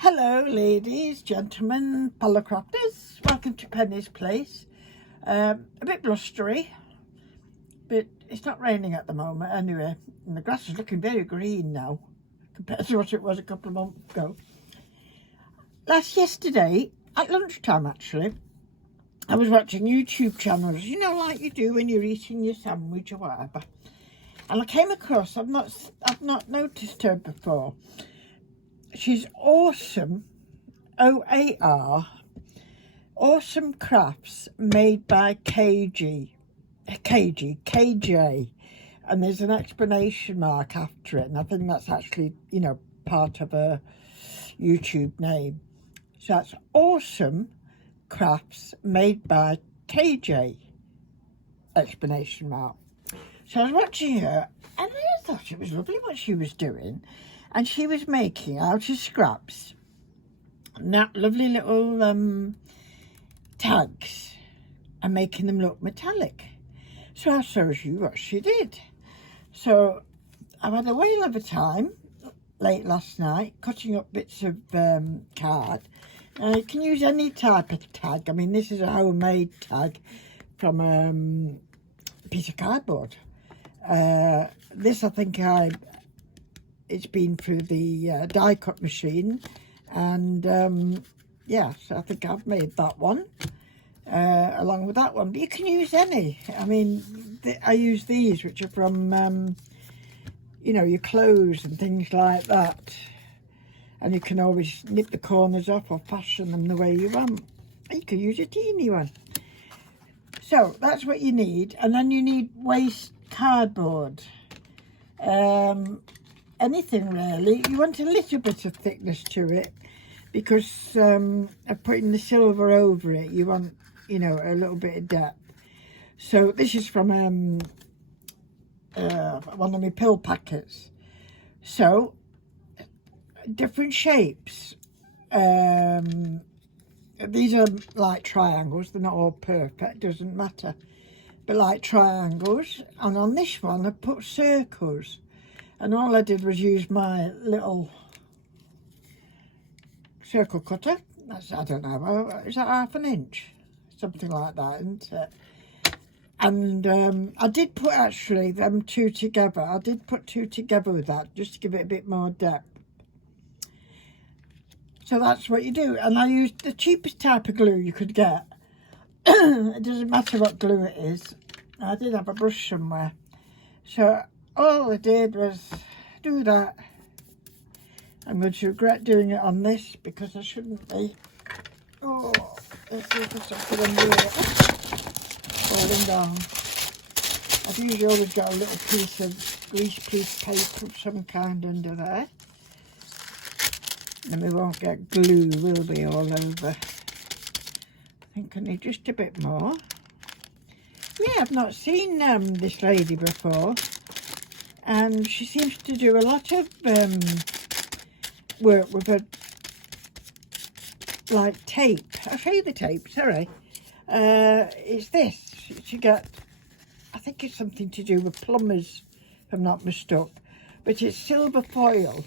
Hello ladies, gentlemen, fellow crafters, welcome to Penny's Place. A bit blustery, but it's not raining at the moment anyway, and the grass is looking very green now compared to what it was a couple of months ago. Yesterday, at lunchtime actually, I was watching YouTube channels, you know, like you do when you're eating your sandwich or whatever, and I came across, I've not noticed her before. She's awesome, OAR, Awesome Crafts, made by KJ, and there's an explanation mark after it, and I think that's actually, you know, part of her YouTube name. So that's Awesome Crafts, made by KJ, explanation mark. So I was watching her, and I thought it was lovely what she was doing. And she was making out of scraps that lovely little tags and making them look metallic. So I'll show you what she did. So I've had a whale of a time late last night cutting up bits of card. You can use any type of tag. I mean, this is a homemade tag from a piece of cardboard. This I think it's been through the die cut machine, and yeah, so I think I've made that one along with that one, but you can use any. I mean, I use these, which are from you know, your clothes and things like that, and you can always nip the corners off or fashion them the way you want. You can use a teeny one. So that's what you need, and then you need waste cardboard. Anything really. You want a little bit of thickness to it because of putting the silver over it, you want, you know, a little bit of depth. So this is from one of my pill packets. So different shapes. These are like triangles, they're not all perfect, doesn't matter, but like triangles. And on this one I put circles. And all I did was use my little circle cutter. That's, I don't know, is that ½ an inch? Something like that, isn't it? And I did put actually them two together. I did put two together with that just to give it a bit more depth. So that's what you do. And I used the cheapest type of glue you could get. It doesn't matter what glue it is. I did have a brush somewhere. So all I did was do that. I'm going to regret doing it on this because I shouldn't be. Oh, let's see if there's something under here. Falling down. I've usually always got a little piece of grease paper of some kind under there. And we won't get glue, will we, all over. I think I need just a bit more. Yeah, I've not seen this lady before. And she seems to do a lot of work with a, like, tape. I'll show you the tape, sorry. It's this. She got, I think it's something to do with plumbers, if I'm not mistook. But it's silver foil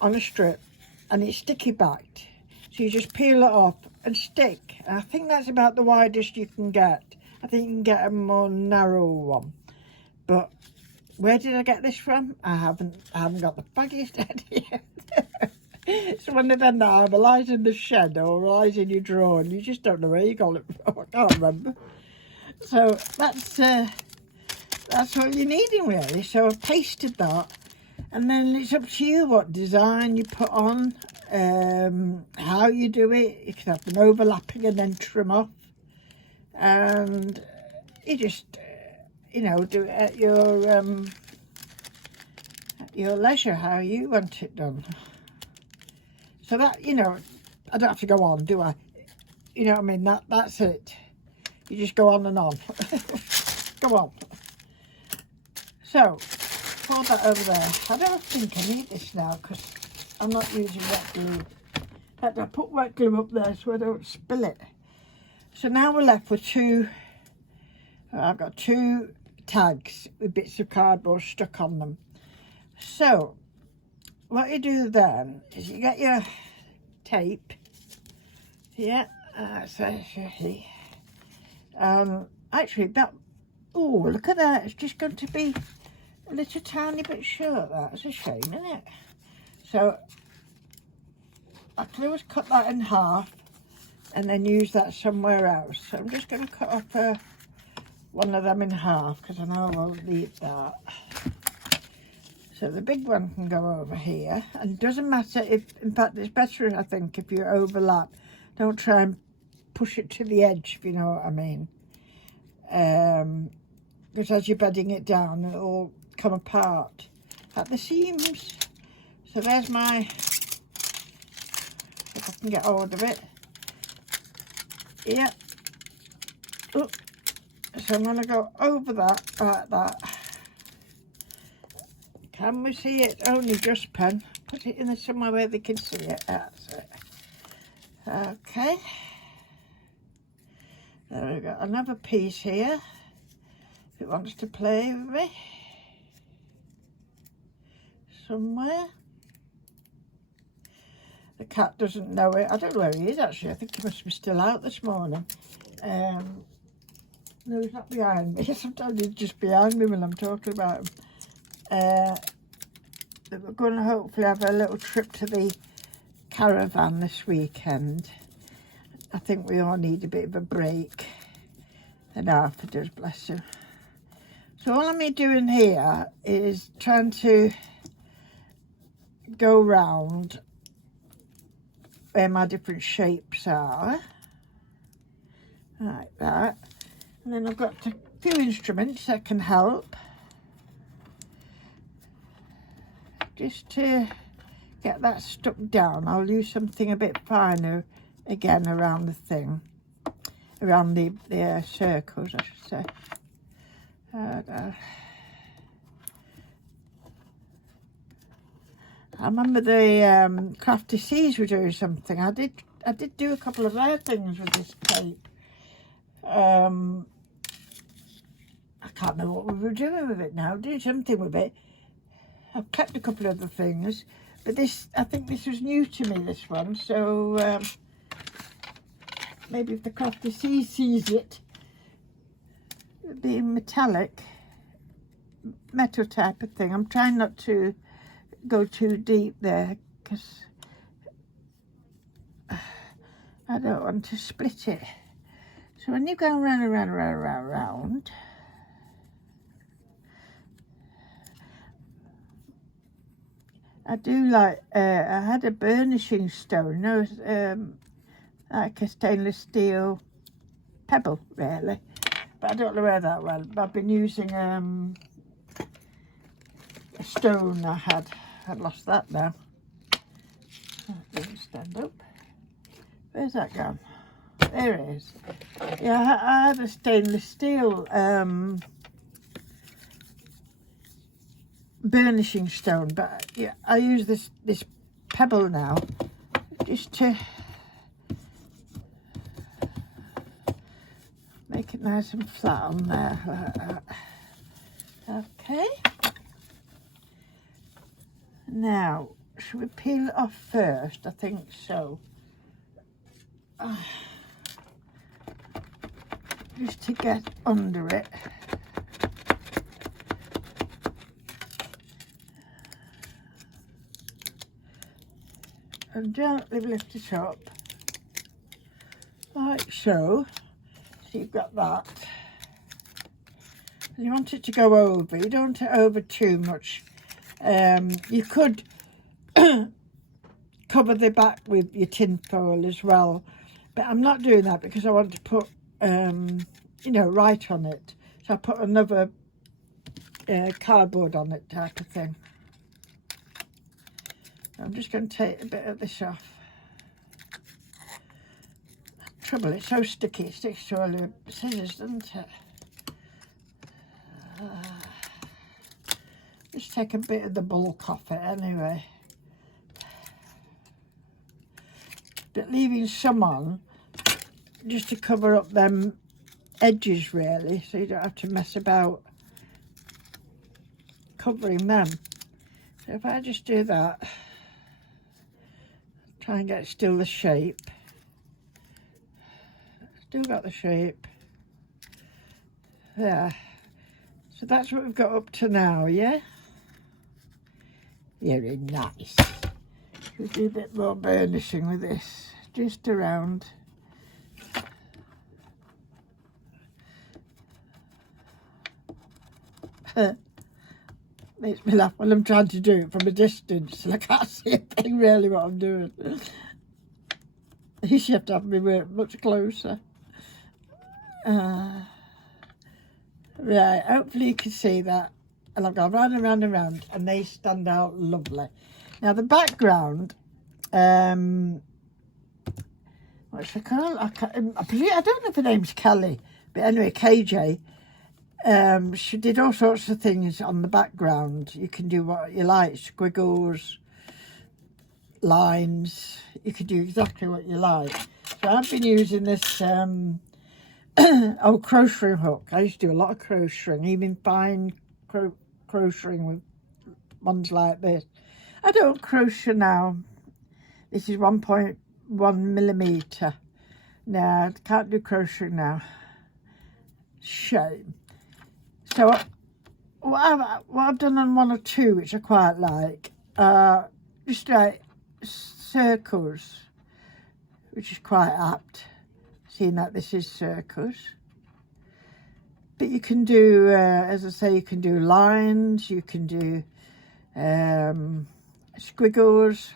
on a strip, and it's sticky backed. So you just peel it off and stick. And I think that's about the widest you can get. I think you can get a more narrow one. But where did I get this from? I haven't got the baggiest idea. It's one of them that either lies in the shed or lies in your drawer, and you just don't know where you got it from. I can't remember. So that's what you're needing really. So I've pasted that, and then it's up to you what design you put on, how you do it. You can have them overlapping and then trim off, and you just you know, do it at your leisure, how you want it done. So that, you know, I don't have to go on, do I? You know what I mean? That's it. You just go on and on. Go on. So, pour that over there. I don't think I need this now because I'm not using wet glue. In fact, I put wet glue up there so I don't spill it. So now we're left with two. I've got two tags with bits of cardboard stuck on them. So what you do then is you get your tape. Yeah, that's actually. Actually, that. Oh, look at that! It's just going to be a little tiny bit short. That's a shame, isn't it? So I can always cut that in half and then use that somewhere else. So I'm just going to cut off one of them in half because I know I won't need that. So the big one can go over here, and it doesn't matter if, in fact, it's better, I think, if you overlap. Don't try and push it to the edge, if you know what I mean. Because as you're bedding it down, it'll all come apart at the seams. So there's my, if I can get hold of it. Yeah. Oh. So I'm going to go over that, like that. Can we see it? Only just, pen. Put it in there somewhere where they can see it. That's it. Okay. There we go. Another piece here. If it wants to play with me. Somewhere. The cat doesn't know it. I don't know where he is actually. I think he must be still out this morning. No, he's not behind me. Sometimes he's just behind me when I'm talking about him. We're going to hopefully have a little trip to the caravan this weekend. I think we all need a bit of a break. And Arthur does, bless him. So all I'm doing here is trying to go round where my different shapes are. Like that. And then I've got a few instruments that can help. Just to get that stuck down, I'll use something a bit finer again around the thing, around the circles, I should say. I remember the Crafty Seas were doing something. I did do a couple of their things with this tape. I can't remember what we were doing with it now. Doing something with it. I've kept a couple of the things, but this, I think this was new to me, this one, so maybe if the Crafty Sea sees it, being metallic, metal type of thing. I'm trying not to go too deep there, because I don't want to split it. So when you go round, I do like, I had a burnishing stone, like a stainless steel pebble, really. But I don't know where that went. But I've been using a stone I had. I've lost that now. Stand up. Where's that gone? There it is. Yeah, I had a stainless steel burnishing stone, but yeah, I use this pebble now just to make it nice and flat on there. Okay. Now, should we peel it off first? I think so. Just to get under it. And gently lift it up, like so. So you've got that. And you want it to go over. You don't want it over too much. You could cover the back with your tin foil as well, but I'm not doing that because I want to put, you know, right on it. So I put another cardboard on it, type of thing. I'm just going to take a bit of this off. Trouble, it's so sticky, it sticks to all the scissors, doesn't it? Just take a bit of the bulk off it anyway. But leaving some on, just to cover up them edges really, so you don't have to mess about covering them. So if I just do that. Try and get still the shape. Still got the shape. There. So that's what we've got up to now, yeah? Very nice. We'll do a bit more burnishing with this, just around. Makes me laugh when I'm trying to do it from a distance and I can't see a thing really what I'm doing. You should have to have me work much closer. Right, hopefully you can see that. And I've gone round and round and round and they stand out lovely. Now the background, what's she called? I don't know if her name's Kelly, but anyway, KJ. She did all sorts of things on the background. You can do what you like, squiggles, lines. You can do exactly what you like. So I've been using this old crocheting hook. I used to do a lot of crocheting, even fine crocheting with ones like this. I don't crochet now. This is 1.1 millimeter. No, I can't do crocheting now. Shame. So what I've done on 1 or 2, which I quite like, just like circles, which is quite apt, seeing that this is circles. But you can do, as I say, you can do lines, you can do squiggles.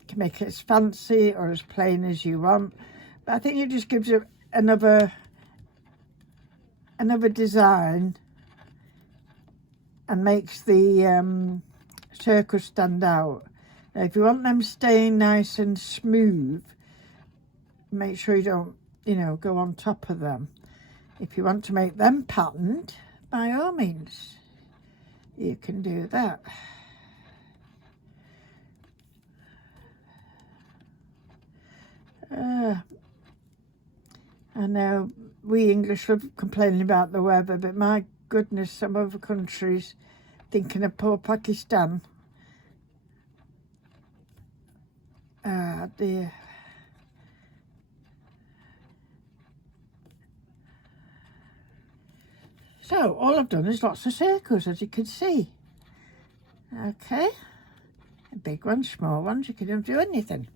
You can make it as fancy or as plain as you want. But I think it just gives it another design and makes the circles stand out. Now, if you want them staying nice and smooth, make sure you don't, go on top of them. If you want to make them patterned, by all means, you can do that. I know we English love complaining about the weather, but my goodness, some other countries, thinking of poor Pakistan. Ah, dear. So, all I've done is lots of circles, as you can see. Okay. Big ones, small ones, you can do anything.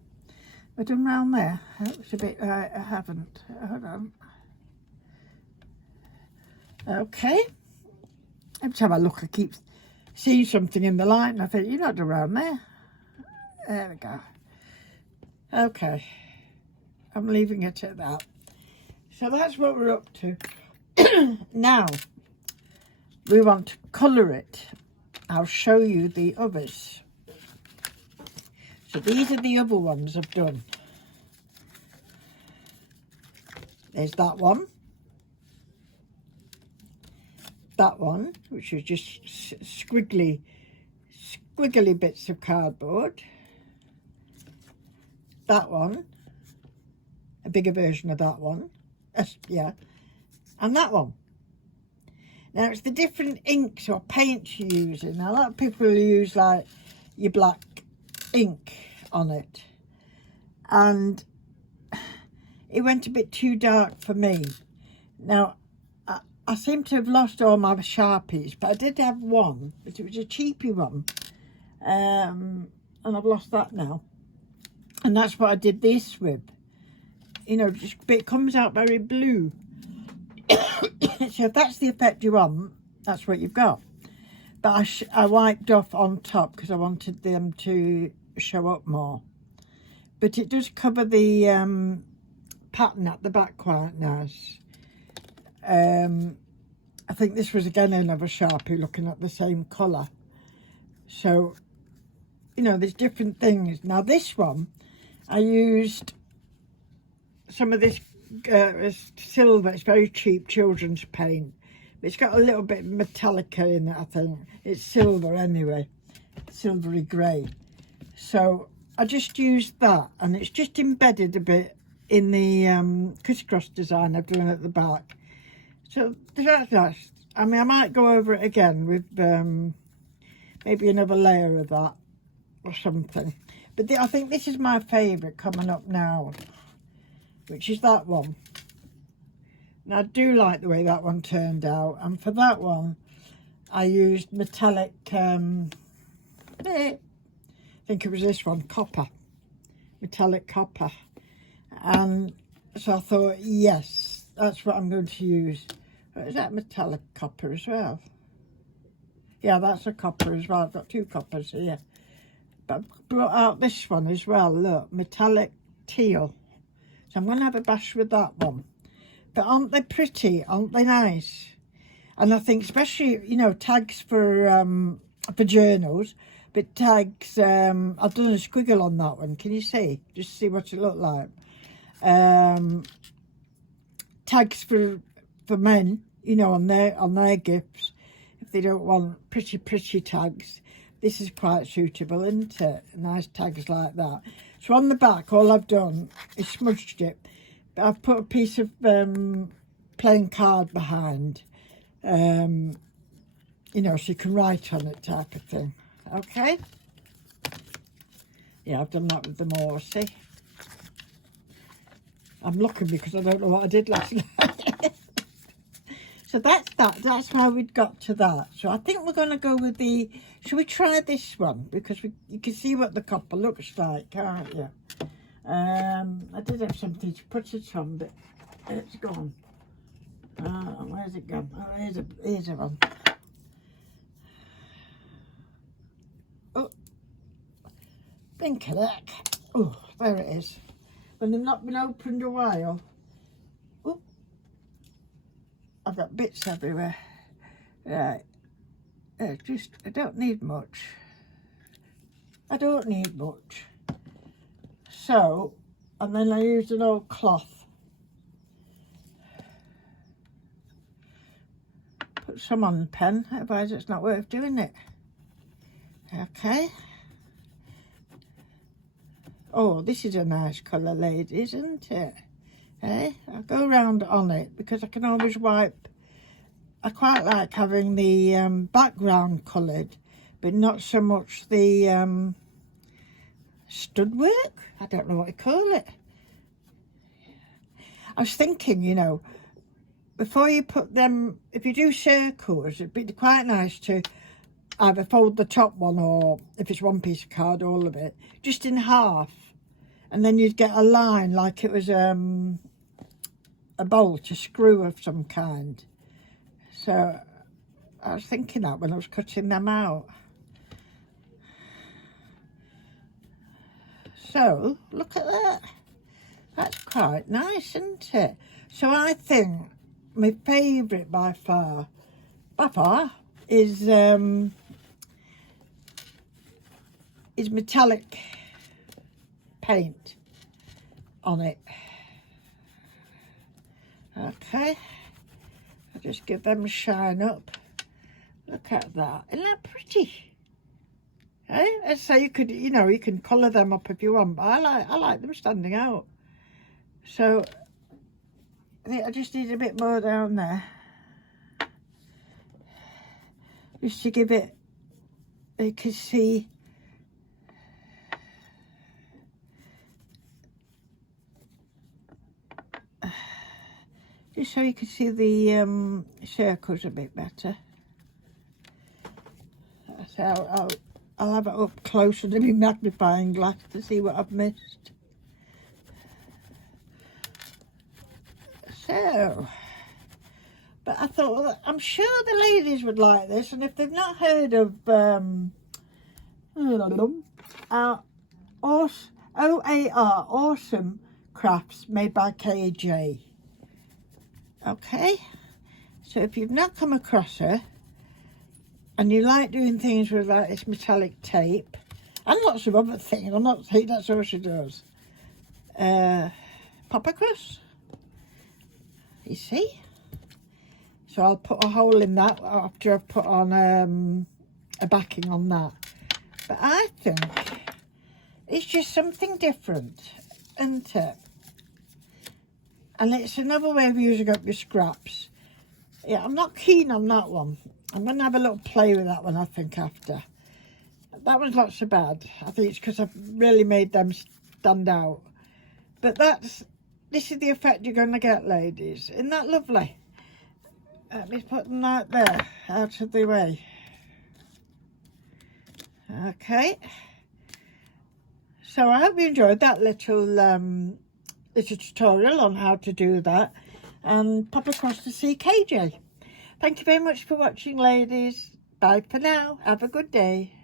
I've done round there. That was a bit, I haven't. Hold on. Okay. Every time I look, I keep seeing something in the light and I think, you're not around there. There we go. Okay. I'm leaving it at that. So that's what we're up to. Now, we want to colour it. I'll show you the others. So these are the other ones I've done. There's that one. That one, which is just squiggly bits of cardboard. That one, a bigger version of that one. Yeah. And that one. Now it's the different inks or paints you're using. Now a lot of people use like your black ink on it, and it went a bit too dark for me. Now I seem to have lost all my Sharpies, but I did have one, but it was a cheapy one, and I've lost that now, and that's what I did this with. Just it comes out very blue. So if that's the effect you want, that's what you've got. But I wiped off on top because I wanted them to show up more. But it does cover the pattern at the back quite nice. I think this was again another Sharpie looking at the same colour. So, there's different things. Now this one, I used some of this silver. It's very cheap children's paint. It's got a little bit Metallica in it, I think. It's silver anyway, silvery grey. So I just used that, and it's just embedded a bit in the crisscross design I've done at the back. So that's nice. I mean, I might go over it again with maybe another layer of that or something. But I think this is my favourite coming up now, which is that one. And I do like the way that one turned out. And for that one, I used metallic, I think it was this one, copper. Metallic copper. And so I thought, yes, that's what I'm going to use. But is that metallic copper as well? Yeah, that's a copper as well. I've got 2 coppers here. But I've brought out this one as well, look, metallic teal. So I'm going to have a bash with that one. But aren't they pretty? Aren't they nice? And I think especially, you know, tags for journals, but tags, I've done a squiggle on that one. Can you see? Just see what it looked like. Tags for men, you know, on their gifts. If they don't want pretty tags, this is quite suitable, isn't it? Nice tags like that. So on the back, all I've done is smudged it. But I've put a piece of plain card behind, you know, so you can write on it type of thing. Okay? Yeah, I've done that with them all, see? I'm looking because I don't know what I did last night. So that's that. That's how we'd got to that. So I think we're going to go with the... Shall we try this one? Because you can see what the copper looks like, can't you? I did have something to put it on, but it's gone. Where's it gone? Oh, here's a one. Oh, think of that. Oh, there it is. When they've not been opened a while. Oh, I've got bits everywhere. Right. I don't need much. I don't need much. So, and then I used an old cloth. Put some on the pen, otherwise it's not worth doing it. Okay. Oh, this is a nice colour, ladies, isn't it? Eh? I'll go round on it because I can always wipe. I quite like having the background coloured, but not so much the stud work. I don't know what you call it. I was thinking, you know, before you put them, if you do circles, it'd be quite nice to either fold the top one, or if it's one piece of card, all of it, just in half. And then you'd get a line like it was a bolt, a screw of some kind. So I was thinking that when I was cutting them out. So look at that. That's quite nice, isn't it? So I think my favourite by far is metallic paint on it. Okay, I'll just give them a shine up. Look at that. Isn't that pretty? Eh? So you could, you know, you can colour them up if you want, but I like them standing out. So I think I just need a bit more down there, just to give it, you can see, just so you can see the circles a bit better. So I'll have it up closer to my magnifying glass to see what I've missed. So, but I thought, well, I'm sure the ladies would like this, and if they've not heard of OAR, Awesome Crafts, made by KJ. Okay, so if you've not come across her, and you like doing things with like this metallic tape, and lots of other things, I'm not saying that's all she does, pop across. You see? So I'll put a hole in that after I've put on a backing on that. But I think it's just something different, isn't it? And it's another way of using up your scraps. Yeah, I'm not keen on that one. I'm going to have a little play with that one, I think, after. that one's not so bad. I think it's because I've really made them stand out. But this is the effect you're going to get, ladies. Isn't that lovely? Let me put them right there, out of the way. Okay. So I hope you enjoyed that little tutorial on how to do that. And pop across to see KJ. Thank you very much for watching, ladies. Bye for now. Have a good day.